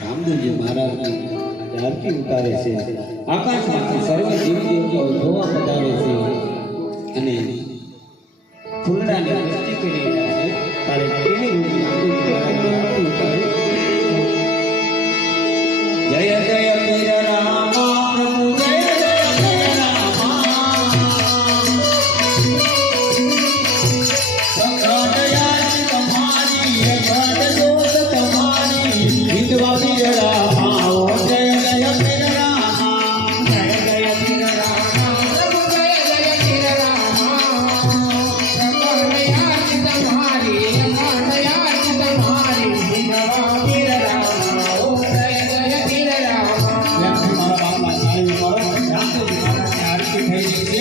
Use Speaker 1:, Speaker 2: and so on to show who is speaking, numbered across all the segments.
Speaker 1: રામદેવજી મહારાજની આરતી ઉતારે છે. આકાશમાંથી સર્વ જીવ દેવતાઓ જોવા પધારે છે. અને ફૂલડાની દ્રષ્ટિ કરી તારે કેવી રીતે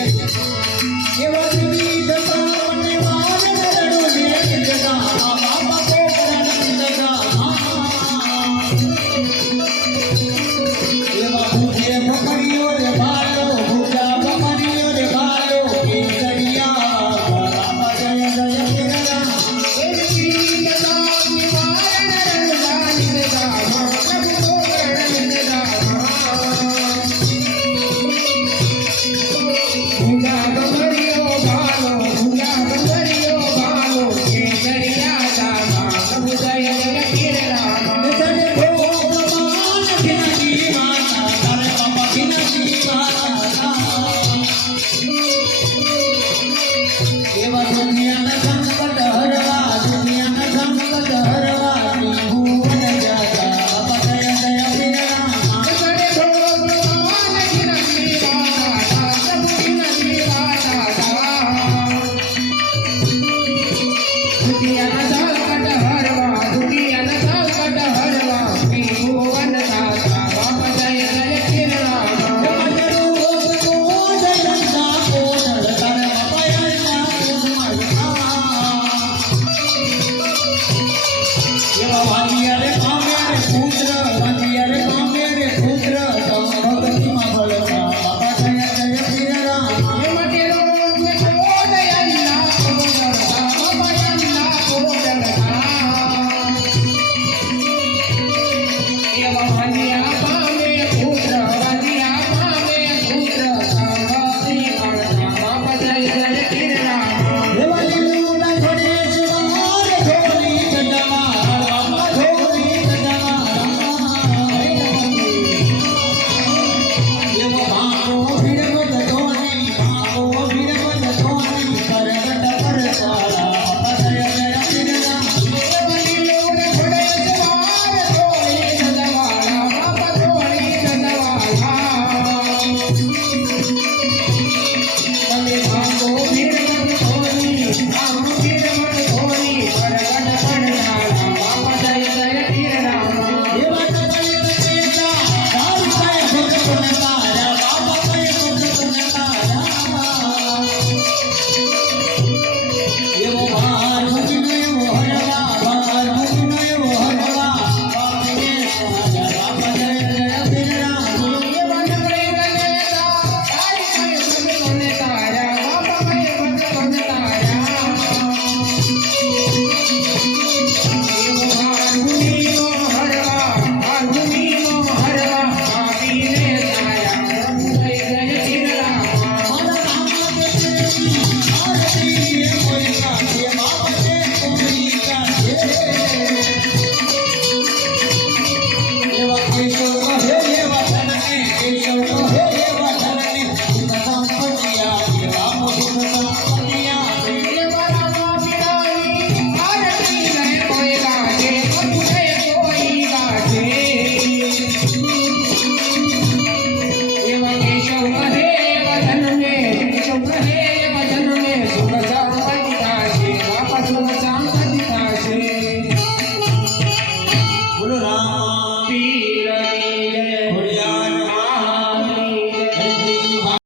Speaker 1: Música